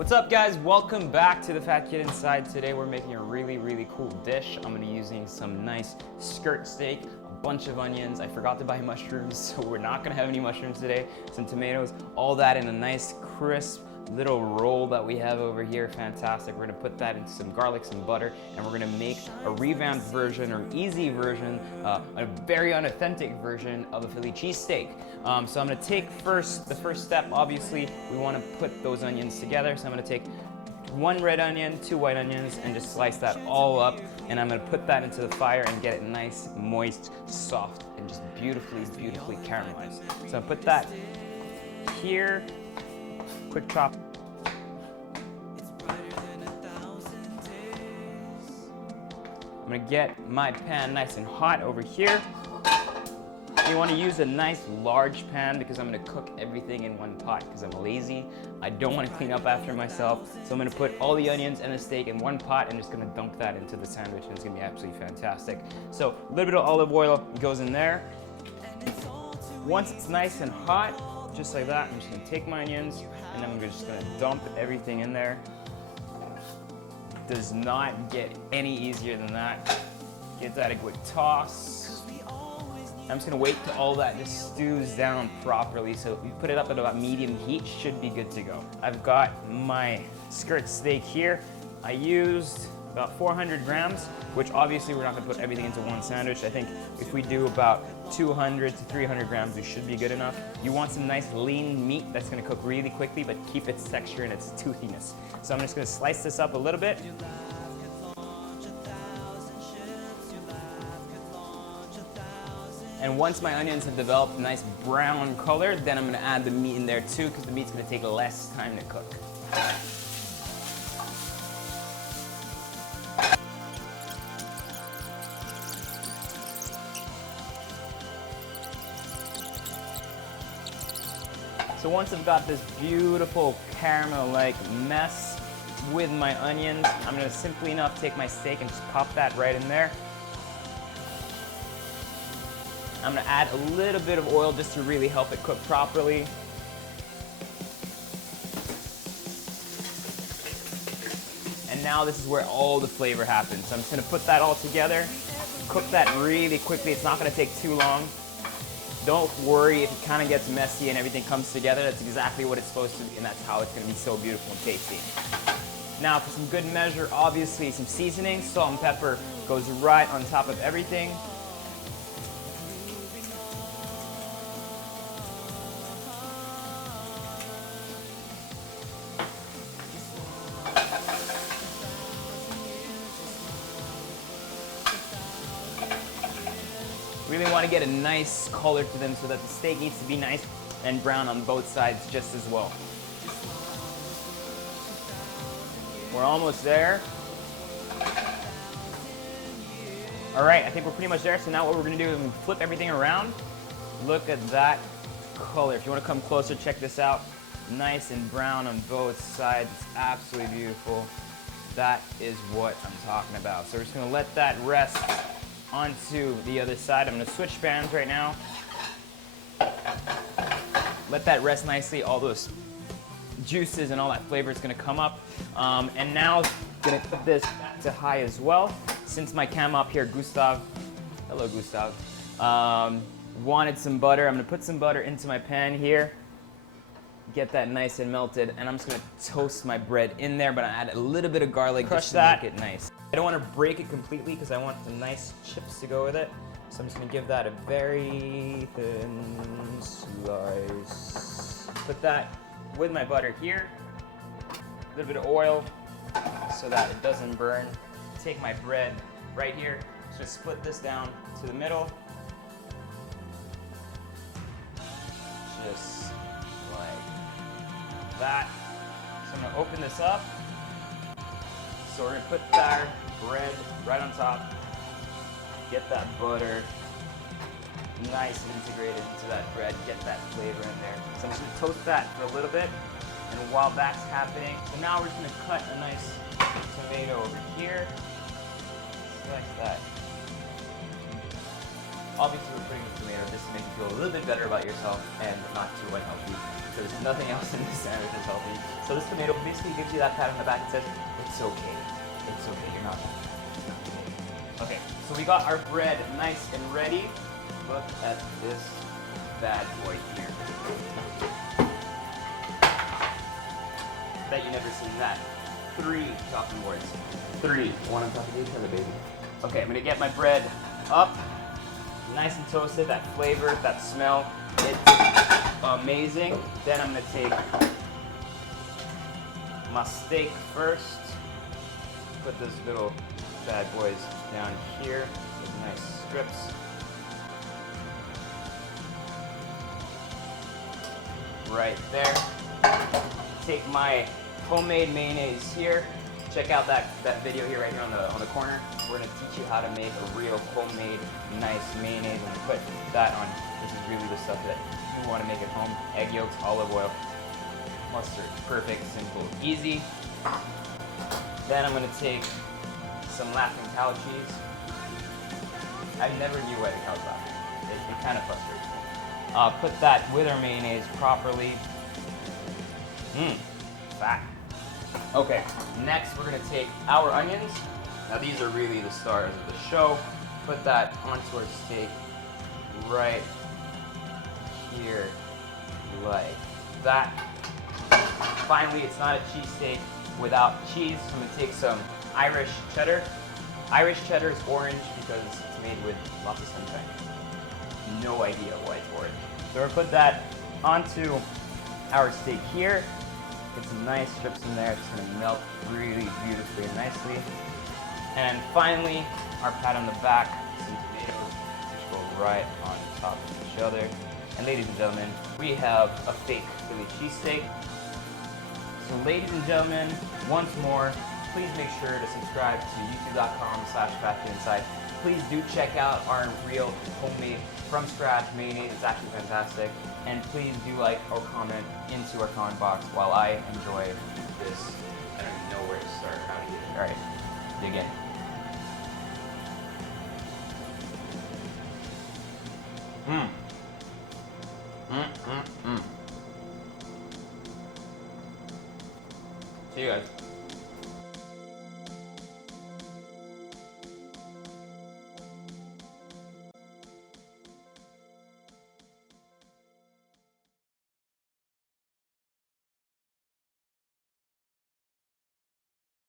What's up, guys? Welcome back to the Fat Kid Inside. Today we're making a really cool dish. I'm gonna be using some nice skirt steak, a bunch of onions. I forgot to buy mushrooms, so we're not gonna have any mushrooms today. Some tomatoes, all that in a nice crisp little roll that we have over here. Fantastic. We're gonna put that into some garlic, some butter, and we're gonna make a revamped version or easy version, a very unauthentic version of a Philly cheesesteak. So I'm gonna take the first step, obviously, we wanna put those onions together. So I'm gonna take 1 red onion, 2 white onions, and just slice that all up. And I'm gonna put that into the fire and get it nice, moist, soft, and just beautifully caramelized. So I put that here. Quick chop. I'm gonna get my pan nice and hot over here. You want to use a nice large pan because I'm going to cook everything in one pot because I'm lazy. I don't want to clean up after myself. So I'm going to put all the onions and the steak in one pot and just going to dump that into the sandwich, and it's going to be absolutely fantastic. So a little bit of olive oil goes in there. Once it's nice and hot, just like that, I'm just going to take my onions and I'm just going to dump everything in there. Does not get any easier than that. Give that a good toss. I'm just gonna wait till all that just stews down properly. So if you put it up at about medium heat, should be good to go. I've got my skirt steak here. I used about 400 grams, which obviously we're not gonna put everything into one sandwich. I think if we do about 200 to 300 grams, we should be good enough. You want some nice lean meat that's gonna cook really quickly, but keep its texture and its toothiness. So I'm just gonna slice this up a little bit. And once my onions have developed a nice brown color, then I'm gonna add the meat in there too, because the meat's gonna take less time to cook. So once I've got this beautiful caramel-like mess with my onions, I'm gonna simply enough take my steak and just pop that right in there. I'm gonna add a little bit of oil just to really help it cook properly. And now this is where all the flavor happens. So I'm just gonna put that all together, cook that really quickly. It's not gonna take too long. Don't worry if it kind of gets messy and everything comes together. That's exactly what it's supposed to be, and that's how it's gonna be so beautiful and tasty. Now for some good measure, obviously some seasoning. Salt and pepper goes right on top of everything. Really want to get a nice color to them so that the steak needs to be nice and brown on both sides just as well. We're almost there. All right, I think we're pretty much there. So now what we're gonna do is we flip everything around. Look at that color. If you want to come closer, check this out. Nice and brown on both sides. It's absolutely beautiful. That is what I'm talking about. So we're just gonna let that rest onto the other side. I'm gonna switch pans right now. Let that rest nicely. All those juices and all that flavor is gonna come up. And now gonna put this back to high as well. Since my cam up here, Gustav, hello Gustav, wanted some butter. I'm gonna put some butter into my pan here. Get that nice and melted, and I'm just gonna toast my bread in there, but I add a little bit of garlic just to make it nice. I don't want to break it completely because I want the nice chips to go with it. So I'm just gonna give that a very thin slice. Put that with my butter here. A little bit of oil so that it doesn't burn. Take my bread right here. Just split this down to the middle. Just that. So I'm gonna open this up. So we're gonna put our bread right on top. Get that butter nice and integrated into that bread. Get that flavor in there. So I'm just gonna toast that for a little bit. And while that's happening, so now we're just gonna cut a nice tomato over here. Like that. Obviously, we're putting the tomato just to make you feel a little bit better about yourself and not too unhealthy. Because nothing else in this sandwich is healthy. So this tomato basically gives you that pat on the back and says, it's okay. It's okay. You're not bad. Okay, so we got our bread nice and ready. Look at this bad boy here. Bet you never seen that. 3 chopping boards. 3. One on top of each other, baby. Okay, I'm gonna get my bread up. Nice and toasted, that flavor, that smell. It's amazing. Then I'm gonna take my steak first. Put those little bad boys down here. Those nice strips. Right there. Take my homemade mayonnaise here. Check out that video here right here on the corner. We're gonna teach you how to make a real homemade nice mayonnaise. I'm gonna put that on. This is really the stuff that you want to make at home. Egg yolks, olive oil, mustard. Perfect, simple, easy. Then I'm gonna take some laughing cow cheese. I never knew why the cows laughed. It kind of frustrates me. Put that with our mayonnaise properly. Fat. Okay, next we're gonna take our onions. Now these are really the stars of the show. Put that onto our steak right here, like that. Finally, it's not a cheesesteak without cheese. I'm gonna take some Irish cheddar. Irish cheddar is orange because it's made with lots of sunshine. No idea why it's orange. So we're gonna put that onto our steak here. Get some nice strips in there. It's gonna melt really beautifully and nicely. And finally, our pat on the back, some tomatoes, which go right on top of each other. And ladies and gentlemen, we have a fake Philly cheesesteak. So ladies and gentlemen, once more, please make sure to subscribe to youtube.com/FatKidInside. Please do check out our real homemade from scratch mayonnaise. It's actually fantastic. And please do like or comment into our comment box while I enjoy this. I don't even know where to start or how to eat it. All right, dig in. See you guys.